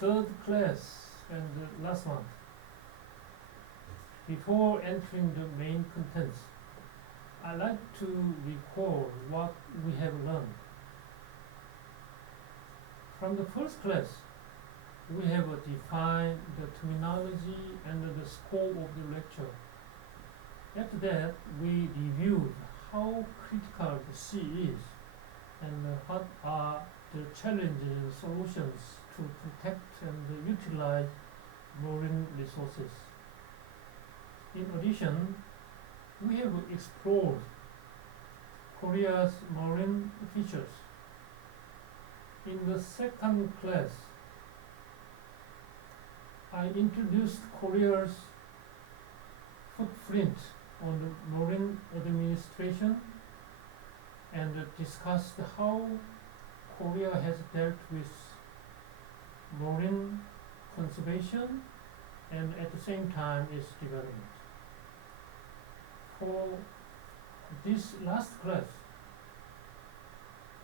third class and the last one. Before entering the main contents, I like to recall what we have learned. From the first class, we have defined the terminology and the scope of the lecture. After that, we reviewed how critical the sea is and what are the challenges and solutions to protect and utilize marine resources. In addition, we have explored Korea's marine features. In the second class, I introduced Korea's footprint on the marine administration and discussed how Korea has dealt with marine conservation and at the same time its development. For this last class,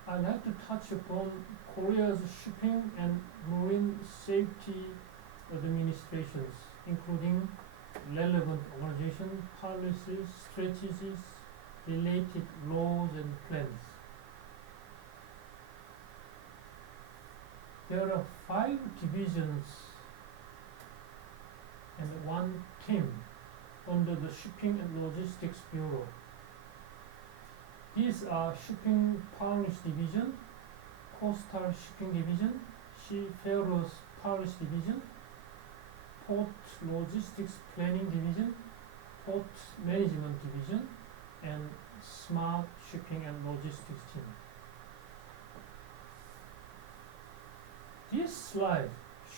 I'd like to touch upon Korea's shipping and marine safety administrations, including relevant organization policies, strategies, related laws and plans. There are 5 divisions and 1 team under the Shipping and Logistics Bureau. These are Shipping Policy Division, Coastal Shipping Division, Seafarers Policy Division, Port Logistics Planning Division, Port Management Division, and Smart Shipping and Logistics Team. This slide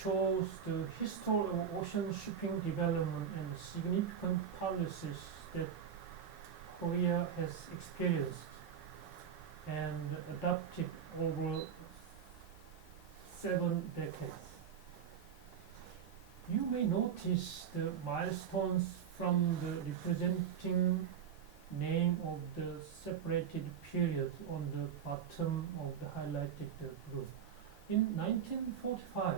shows the history of ocean shipping development and significant policies that Korea has experienced and adopted over 7 decades. You may notice the milestones from the representing name of the separated period on the bottom of the highlighted group. In 1945,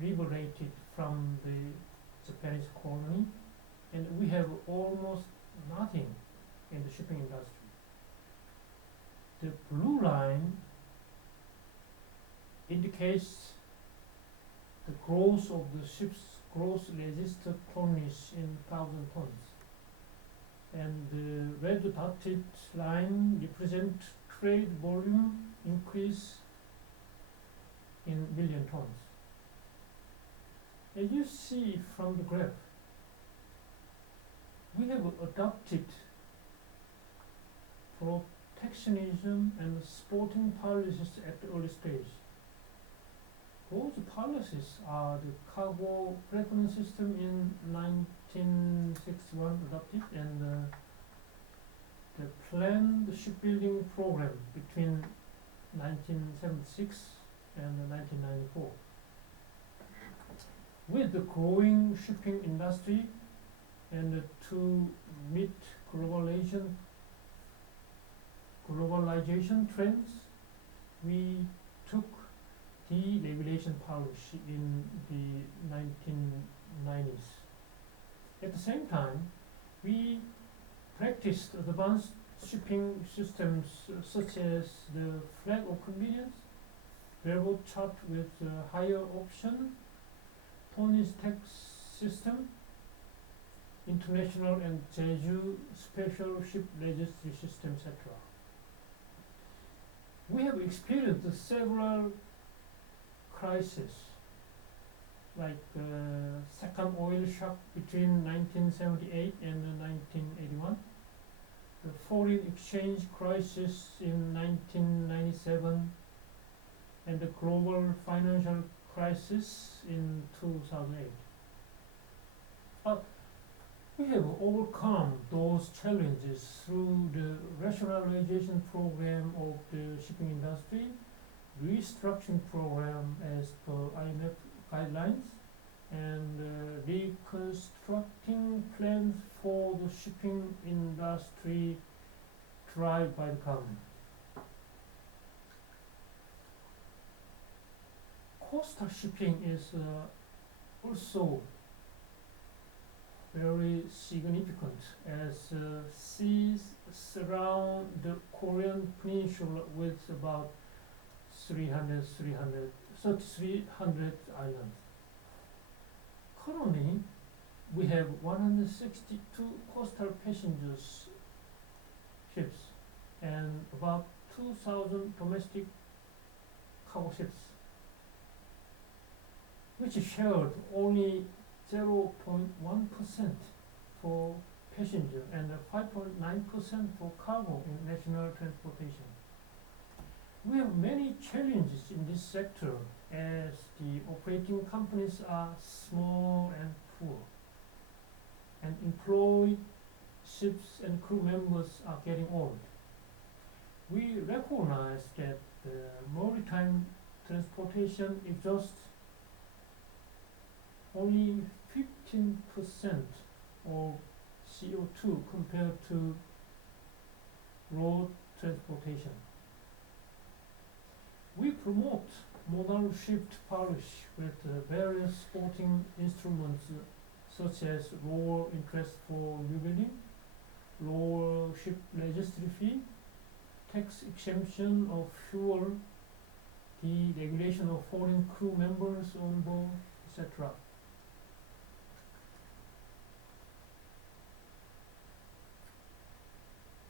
liberated from the Japanese colony, and we have almost nothing in the shipping industry. The blue line indicates the growth of the ship's gross registered tonnage in 1,000 tons. And the red dotted line represents trade volume increase in million tons. As you see from the graph, we have adopted protectionism and sporting policies at the early stage. Those policies are the cargo preference system in 1961 adopted and the planned shipbuilding program between 1976 and 1994. With the growing shipping industry and to meet globalization trends, we took deregulation policy in the 1990s. At the same time, we practiced advanced shipping systems such as the flag of convenience, bareboat chart with higher option, tonnage tax system, international and Jeju special ship registry system, etc. We have experienced several crises, like second oil shock between 1978 and 1981, the foreign exchange crisis in 1997, and the global financial crisis in 2008. But we have overcome those challenges through the rationalization program of the shipping industry, restructuring program as per IMF guidelines, and reconstructing plans for the shipping industry driven by the government. Coastal shipping is also very significant as seas surround the Korean peninsula with about 3,300 islands. Currently, we have 162 coastal passengers ships and about 2,000 domestic cargo ships, which shared only 0.1% for passenger and 5.9% for cargo in national transportation. We have many challenges in this sector as the operating companies are small and poor, and employed ships and crew members are getting old. We recognize that maritime transportation is just only 15% of CO2 compared to road transportation. We promote modal shift policy with various supporting instruments such as lower interest for new building, lower ship registry fee, tax exemption of fuel, deregulation of foreign crew members on board, etc.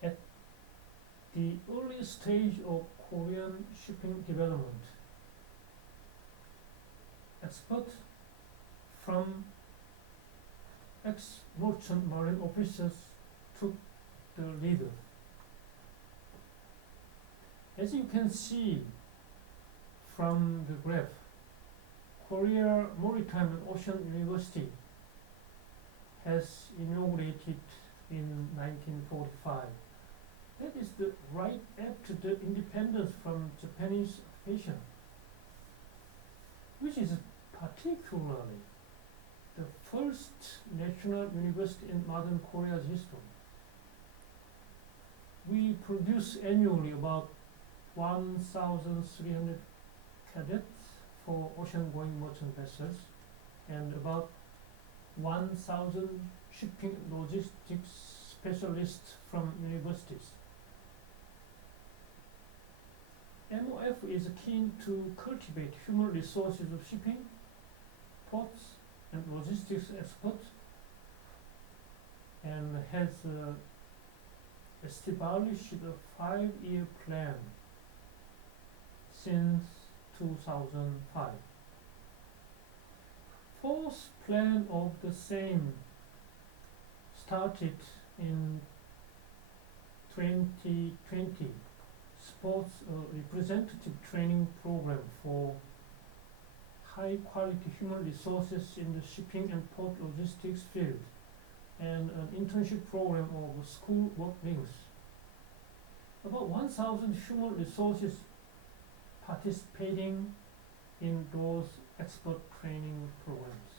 At the early stage of Korean shipping development, experts from ex-merchant marine officers took the lead. As you can see from the graph, Korea Maritime and Ocean University has inaugurated in 1945. That is right after the independence from Japanese occupation, which is particularly the first national university in modern Korea's history. We produce annually about 1,300 cadets for ocean-going merchant vessels and about 1,000 shipping logistics specialists from universities. MOF is keen to cultivate human resources of shipping, ports, and logistics experts, and has established a 5-year plan since 2005. Fourth plan of the same started in 2020, sports representative training program for high quality human resources in the shipping and port logistics field, and an internship program of school work links. About 1,000 human resources participating in those expert training programs.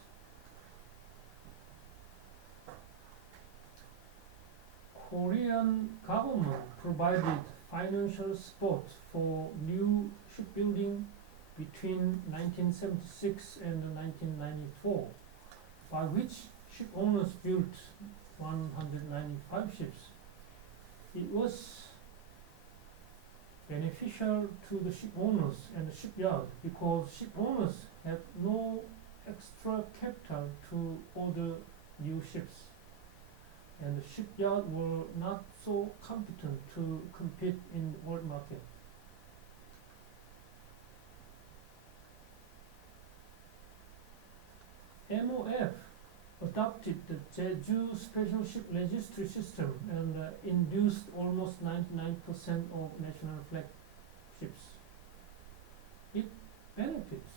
Korean government provided financial support for new shipbuilding between 1976 and 1994, by which ship owners built 195 ships. It was beneficial to the ship owners and the shipyard because ship owners had no extra capital to order new ships, and the shipyard were not so competent to compete in the world market. MOF adopted the Jeju Special Ship Registry System and induced almost 99% of national flag ships. It benefits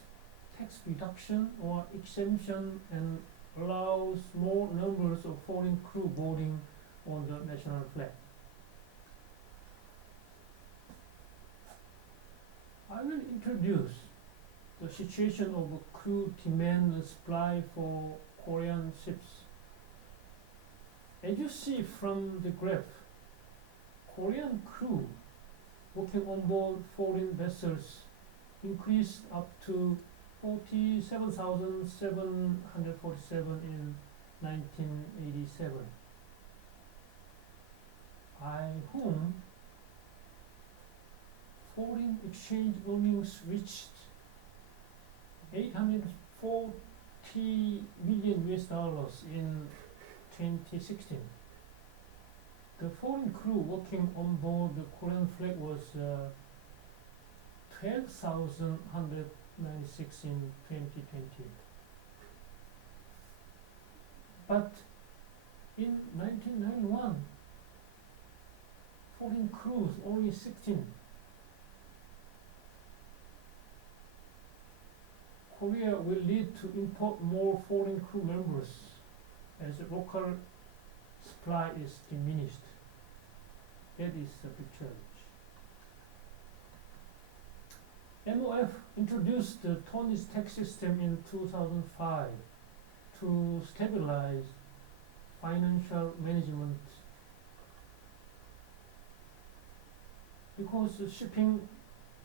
tax reduction or exemption and allows more numbers of foreign crew boarding on the national flag. I will introduce the situation of crew demand and supply for Korean ships. As you see from the graph, Korean crew working on board foreign vessels increased up to 47,747 in 1987, by whom foreign exchange earnings reached 840 million US dollars in 2016. The foreign crew working on board the Korean flag was 12,196 in 2020. But in 1991, foreign crews only 16. Korea will need to import more foreign crew members as local supply is diminished. That is a big challenge. MOF introduced the tonnage tax system in 2005 to stabilize financial management, because shipping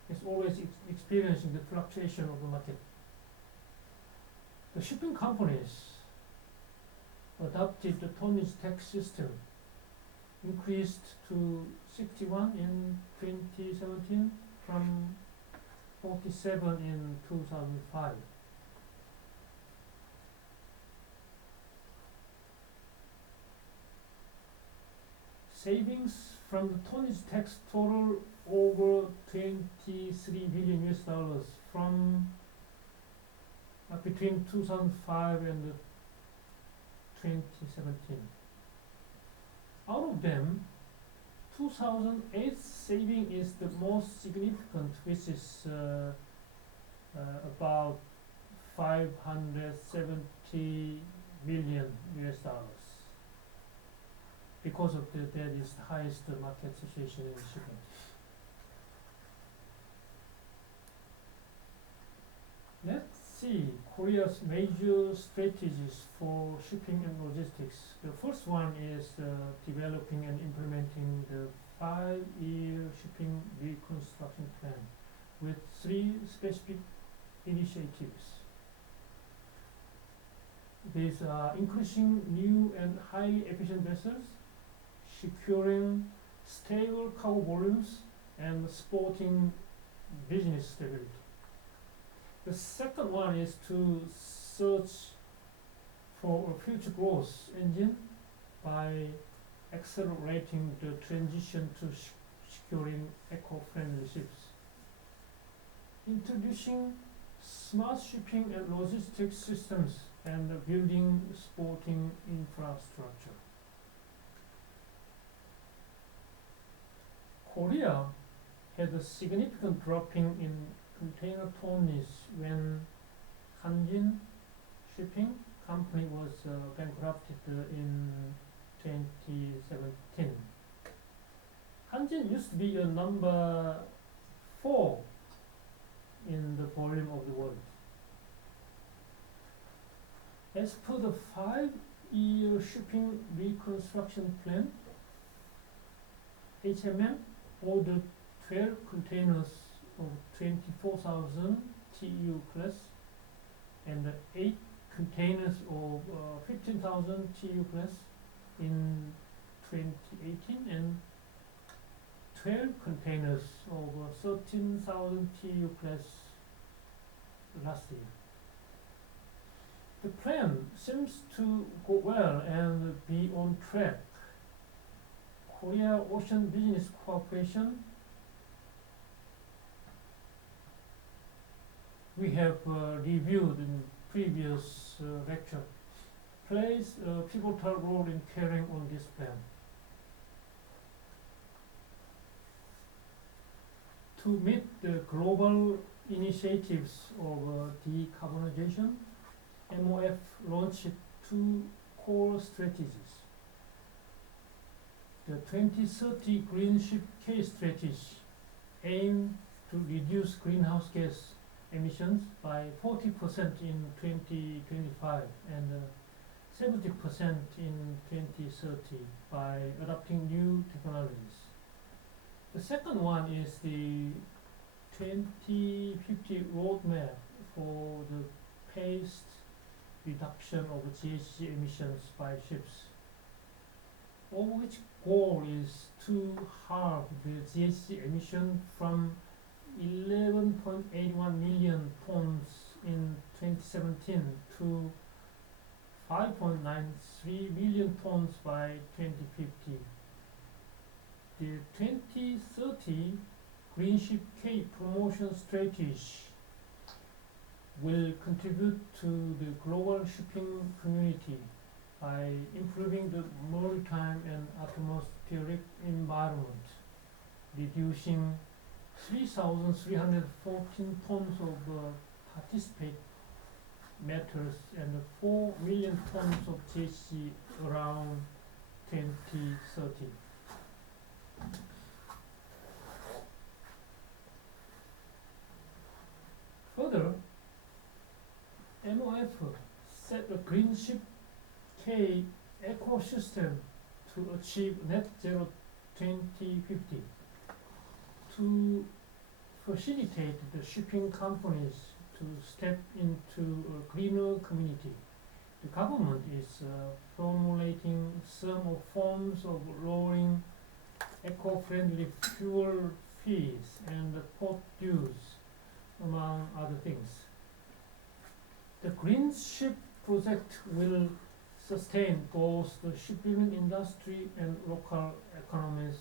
is always experiencing the fluctuation of the market. The shipping companies adopted the tonnage tax system, increased to 61 in 2017 from 47 in 2005. Savings from the tonnage tax total over 23 billion US dollars from between 2005 and 2017. Out of them, 2008 saving is the most significant, which is about 570 million US dollars. Because of that is the highest market situation in shipping. Let's see Korea's major strategies for shipping and logistics. The first one is developing and implementing the 5-year shipping reconstruction plan with 3 specific initiatives. These are increasing new and highly efficient vessels, securing stable cargo volumes, and supporting business stability. The second one is to search for a future growth engine by accelerating the transition to securing eco-friendly ships. Introducing smart shipping and logistics systems and building supporting infrastructure. Korea had a significant dropping in container tonnage when Hanjin Shipping Company was bankrupted in 2017. Hanjin used to be a number 4 in the volume of the world. As per the 5-year shipping reconstruction plan, HMM ordered 12 containers of 24,000 TEU class and 8 containers of 15,000 TEU class in 2018 and 12 containers of 13,000 TEU class last year. The plan seems to go well and be on track. Korea Ocean Business Corporation, we have reviewed in previous lecture, plays a pivotal role in carrying on this plan. To meet the global initiatives of decarbonization, MOF launched 2 core strategies. The 2030 Green Ship K strategy aimed to reduce greenhouse gas emissions by 40% in 2025 and 70% in 2030 by adopting new technologies. The second one is the 2050 roadmap for the paced reduction of GHG emissions by ships, of which goal is to halve the GHG emission from 11.81 million tons in 2017 to 5.93 million tons by 2050. The 2030 Green Ship K promotion strategy will contribute to the global shipping community by improving the maritime and atmospheric environment, reducing 3,314 tons of participate matters and 4 million tons of GHG around 2030. Further, MOF set a Green Ship K ecosystem to achieve net zero 2050 to facilitate the shipping companies to step into a greener community. The government is formulating some forms of lowering eco-friendly fuel fees and port dues, among other things. The Green Ship project will sustain both the shipbuilding industry and local economies,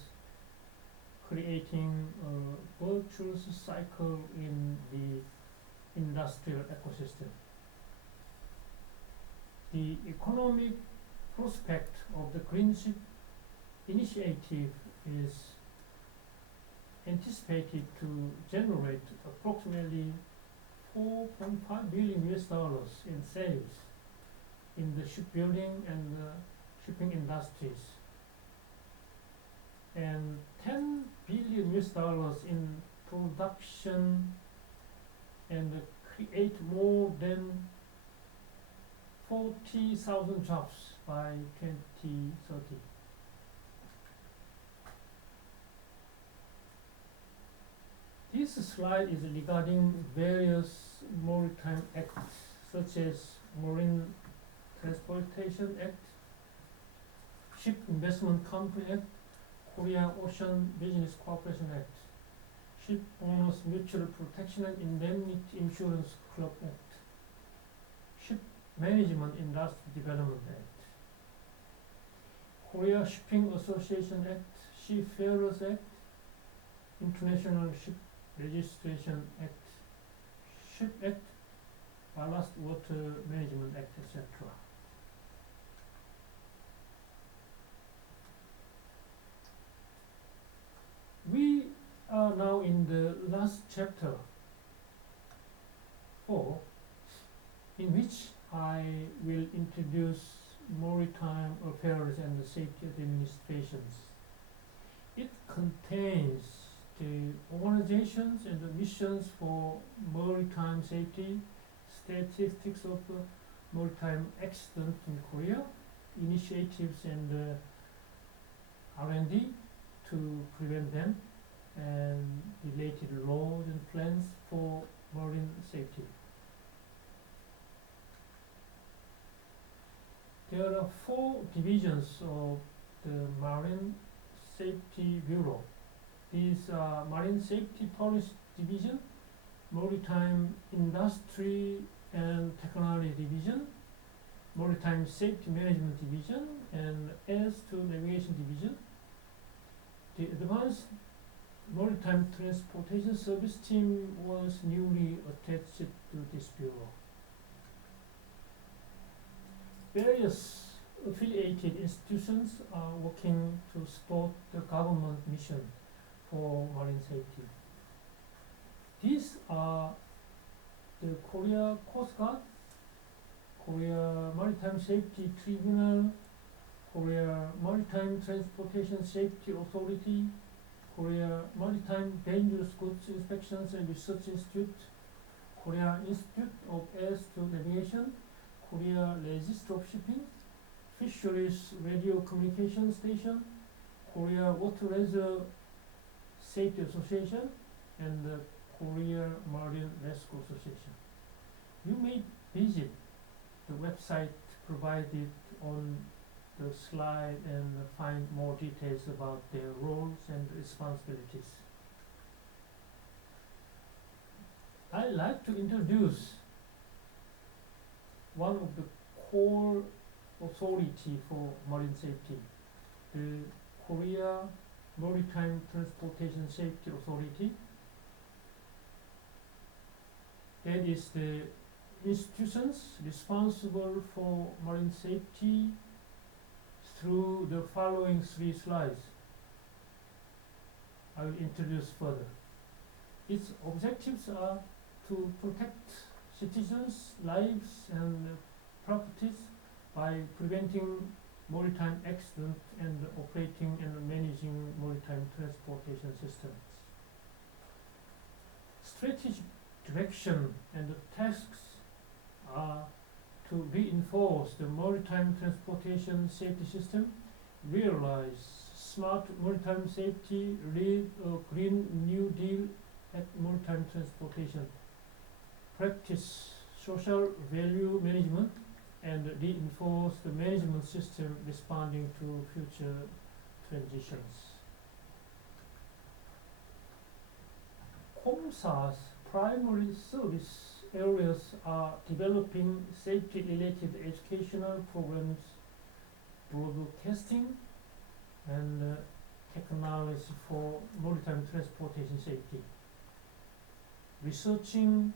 creating a virtuous cycle in the industrial ecosystem. The economic prospect of the Green Ship initiative is anticipated to generate approximately $4.5 billion in sales in the shipbuilding and shipping industries, and $10 billion in production, and create more than 40,000 jobs by 2030. This slide is regarding various maritime acts, such as Marine Transportation Act, Ship Investment Company Act, Korea Ocean Business Cooperation Act, Ship Owners Mutual Protection and Indemnity Insurance Club Act, Ship Management Industry Development Act, Korea Shipping Association Act, Seafarers Act, International Ship Registration Act, Ship Act, Ballast Water Management Act, etc. We are now in the last chapter 4, in which I will introduce maritime affairs and the safety administrations. It contains the organizations and the missions for maritime safety, statistics of maritime accidents in Korea, initiatives and R&D to prevent them, and related laws and plans for marine safety. There are 4 divisions of the Marine Safety Bureau. These are Marine Safety Policy Division, Maritime Industry and Technology Division, Maritime Safety Management Division, and S2 Navigation Division. The Advanced Maritime Transportation Service Team was newly attached to this bureau. Various affiliated institutions are working to support the government mission for marine safety. These are the Korea Coast Guard, Korea Maritime Safety Tribunal, Korea Maritime Transportation Safety Authority, Korea Maritime Dangerous Goods Inspections and Research Institute, Korea Institute of S2 Navigation, Korea Register of Shipping, Fisheries Radio Communication Station, Korea Water Safety Association, and the Korea Marine Rescue Association. You may visit the website provided on the slide and find more details about their roles and responsibilities. I'd like to introduce one of the core authority for marine safety, the Korea Maritime Transportation Safety Authority. That is the institutions responsible for marine safety through the following three slides. I will introduce further. Its objectives are to protect citizens' lives and properties by preventing maritime accidents and operating and managing maritime transportation systems. Strategic direction and the tasks are to reinforce the maritime transportation safety system, realize smart maritime safety, lead a Green New Deal at maritime transportation, practice social value management, and reinforce the management system responding to future transitions. COMSA's primary service areas are developing safety-related educational programs, broadcasting, and technology for maritime transportation safety, researching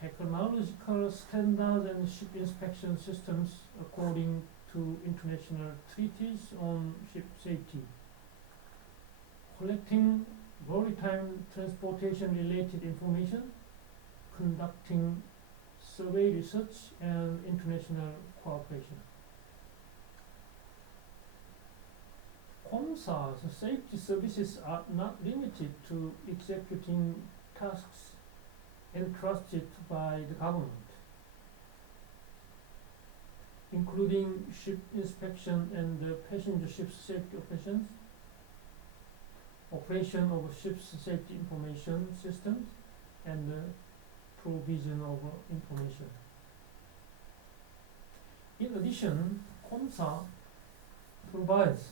technological standards and ship inspection systems according to international treaties on ship safety, collecting maritime transportation related information, conducting survey research and international cooperation. COMSA's safety services are not limited to executing tasks entrusted by the government, including ship inspection and passenger ship safety operations, operation of ship's safety information systems, and provision of information. In addition, COMSA provides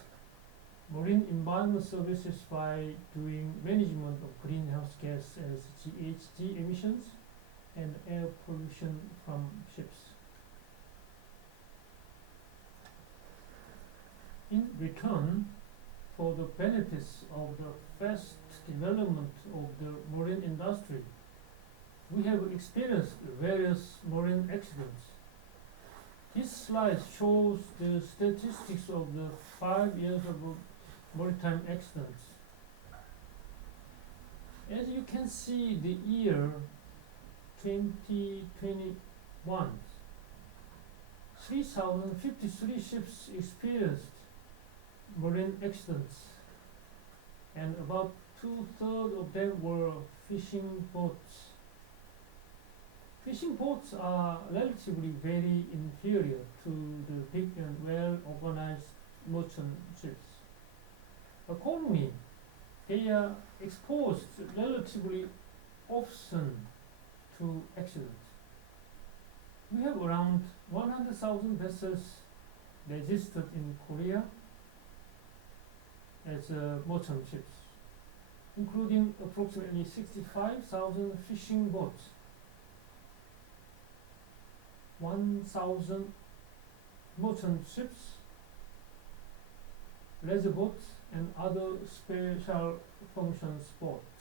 marine environment services by doing management of greenhouse gas as GHG emissions and air pollution from ships. In return for the benefits of the fast development of the marine industry, we have experienced various marine accidents. This slide shows the statistics of the 5 years of maritime accidents. As you can see, the year 2021, 3,053 ships experienced marine accidents, and about 2/3 of them were fishing boats. Fishing boats are relatively very inferior to the big and well-organized merchant ships. Accordingly, they are exposed relatively often to accidents. We have around 100,000 vessels registered in Korea as merchant ships, including approximately 65,000 fishing boats, 1,000 merchant ships, leisure boats, and other special functions boats.